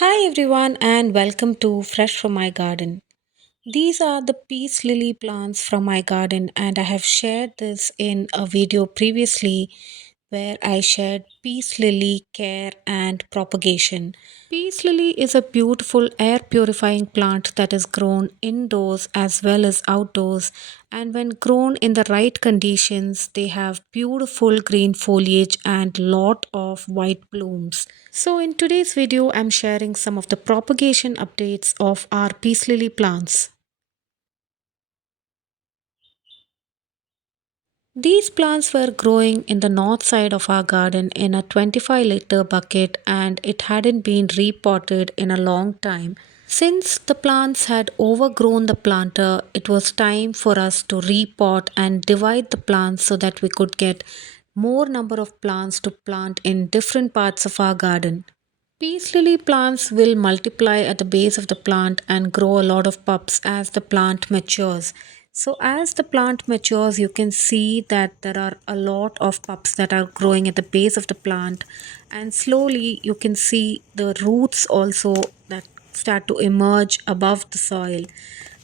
Hi everyone and welcome to Fresh from my garden. These are the peace lily plants from my garden and I have shared this in a video previously where I shared peace lily care and propagation. Peace lily is a beautiful air purifying plant that is grown indoors as well as outdoors, and when grown in the right conditions they have beautiful green foliage and lot of white blooms. So in today's video I'm sharing some of the propagation updates of our peace lily plants. These plants were growing in the north side of our garden in a 25-liter bucket and it hadn't been repotted in a long time. Since the plants had overgrown the planter, it was time for us to repot and divide the plants so that we could get more number of plants to plant in different parts of our garden. Peace lily plants will multiply at the base of the plant and grow a lot of pups as the plant matures. So, as the plant matures, you can see that there are a lot of pups that are growing at the base of the plant, and slowly you can see the roots also that start to emerge above the soil.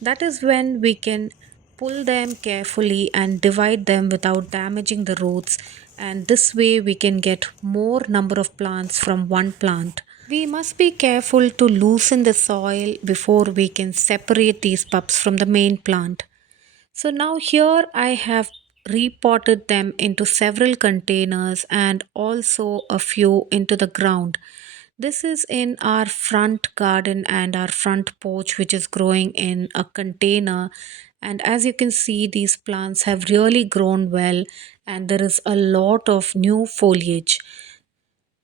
That is when we can pull them carefully and divide them without damaging the roots, and this way we can get more number of plants from one plant. We must be careful to loosen the soil before we can separate these pups from the main plant. So now here I have repotted them into several containers and also a few into the ground. This is in our front garden and our front porch, which is growing in a container. And as you can see, these plants have really grown well and there is a lot of new foliage.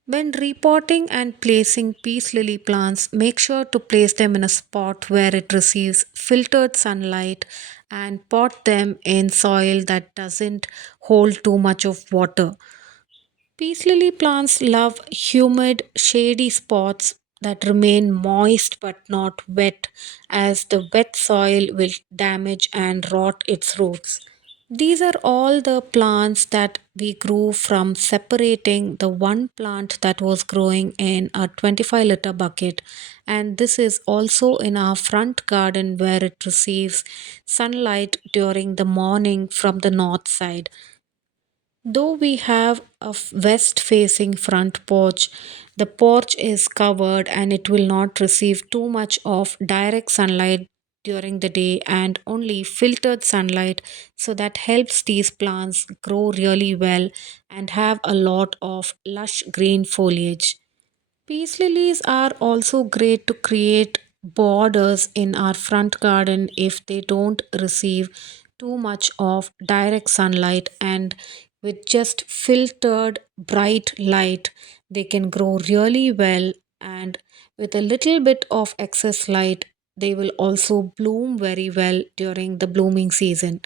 When repotting and placing peace lily plants, make sure to place them in a spot where it receives filtered sunlight and pot them in soil that doesn't hold too much of water. Peace lily plants love humid, shady spots that remain moist but not wet, as the wet soil will damage and rot its roots. These are all the plants that we grew from separating the one plant that was growing in a 25-liter bucket, and this is also in our front garden where it receives sunlight during the morning from the north side. Though we have a west facing front porch, the porch is covered and it will not receive too much of direct sunlight during the day and only filtered sunlight, so that helps these plants grow really well and have a lot of lush green foliage. Peace lilies are also great to create borders in our front garden if they don't receive too much of direct sunlight, and with just filtered bright light they can grow really well, and with a little bit of excess light they will also bloom very well during the blooming season.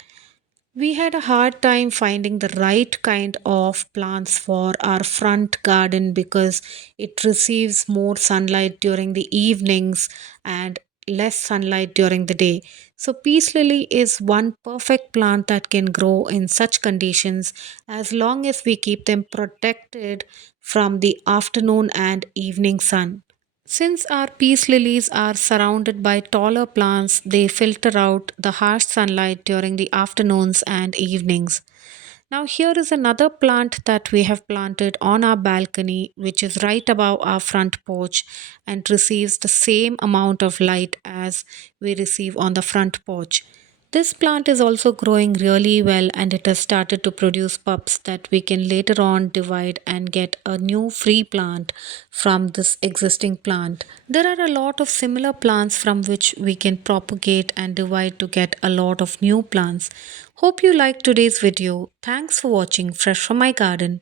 We had a hard time finding the right kind of plants for our front garden because it receives more sunlight during the evenings and less sunlight during the day. So, peace lily is one perfect plant that can grow in such conditions as long as we keep them protected from the afternoon and evening sun. Since our peace lilies are surrounded by taller plants, they filter out the harsh sunlight during the afternoons and evenings. Now, here is another plant that we have planted on our balcony, which is right above our front porch and receives the same amount of light as we receive on the front porch. This plant is also growing really well and it has started to produce pups that we can later on divide and get a new free plant from this existing plant. There are a lot of similar plants from which we can propagate and divide to get a lot of new plants. Hope you liked today's video. Thanks for watching Fresh from my garden.